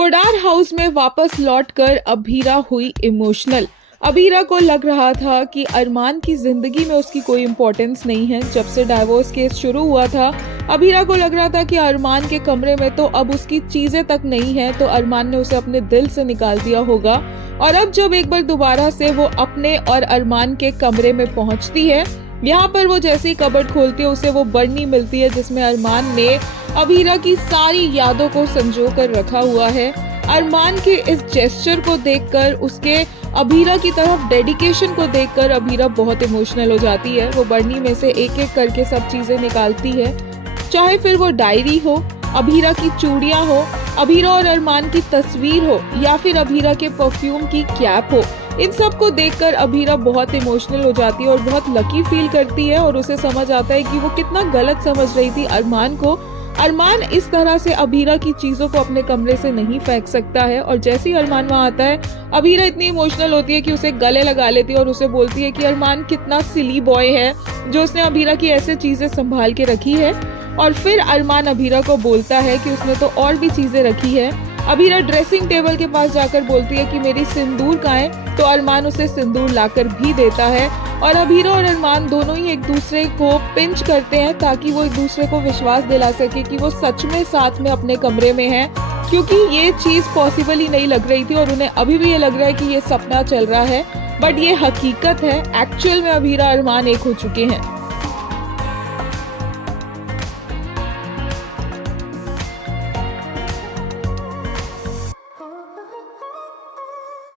Podar house में वापस लौटकर अभीरा हुई इमोशनल। अभीरा को लग रहा था कि अरमान की जिंदगी में उसकी कोई इम्पोर्टेंस नहीं है। जब से डाइवोर्स केस शुरू हुआ था, अभीरा को लग रहा था कि अरमान के कमरे में तो अब उसकी चीजें तक नहीं है, तो अरमान ने उसे अपने दिल से निकाल दिया होगा। और अब जब एक बार दोबारा से वो अपने और अरमान के कमरे में पहुंचती है, यहाँ पर वो जैसे ही कबर्ड खोलती है, उसे वो बरनी मिलती है जिसमें अरमान ने अभीरा की सारी यादों को संजो कर रखा हुआ है। अरमान के इस जेस्चर को देखकर, उसके अभीरा की तरफ डेडिकेशन को देखकर अभीरा बहुत इमोशनल हो जाती है। वो बरनी में से एक एक करके सब चीजें निकालती है, चाहे फिर वो डायरी हो, अभीरा की चूड़ियां हो, अभीरा और अरमान की तस्वीर हो, या फिर अभीरा के परफ्यूम की कैप हो। इन सब को देखकर अभीरा बहुत इमोशनल हो जाती है और बहुत लकी फील करती है, और उसे समझ आता है कि वो कितना गलत समझ रही थी अरमान को। अरमान इस तरह से अभीरा की चीजों को अपने कमरे से नहीं फेंक सकता है। और जैसे ही अरमान वहां आता है, अभीरा इतनी इमोशनल होती है कि उसे गले लगा लेती है और उसे बोलती है कि अरमान कितना सिली बॉय है जो उसने अभीरा की ऐसे चीजें संभाल के रखी है। और फिर अरमान अभीरा को बोलता है कि उसने तो और भी चीजें रखी है। अभीरा ड्रेसिंग टेबल के पास जाकर बोलती है कि मेरी सिंदूर कहाँ है, तो अरमान उसे सिंदूर लाकर भी देता है। और अभीरा और अरमान दोनों ही एक दूसरे को पिंच करते हैं ताकि वो एक दूसरे को विश्वास दिला सके कि वो सच में साथ में अपने कमरे में है, क्योंकि ये चीज पॉसिबल ही नहीं लग रही थी और उन्हें अभी भी ये लग रहा है कि ये सपना चल रहा है, बट ये हकीकत है। एक्चुअल में अभीरा अरमान एक हो चुके हैं।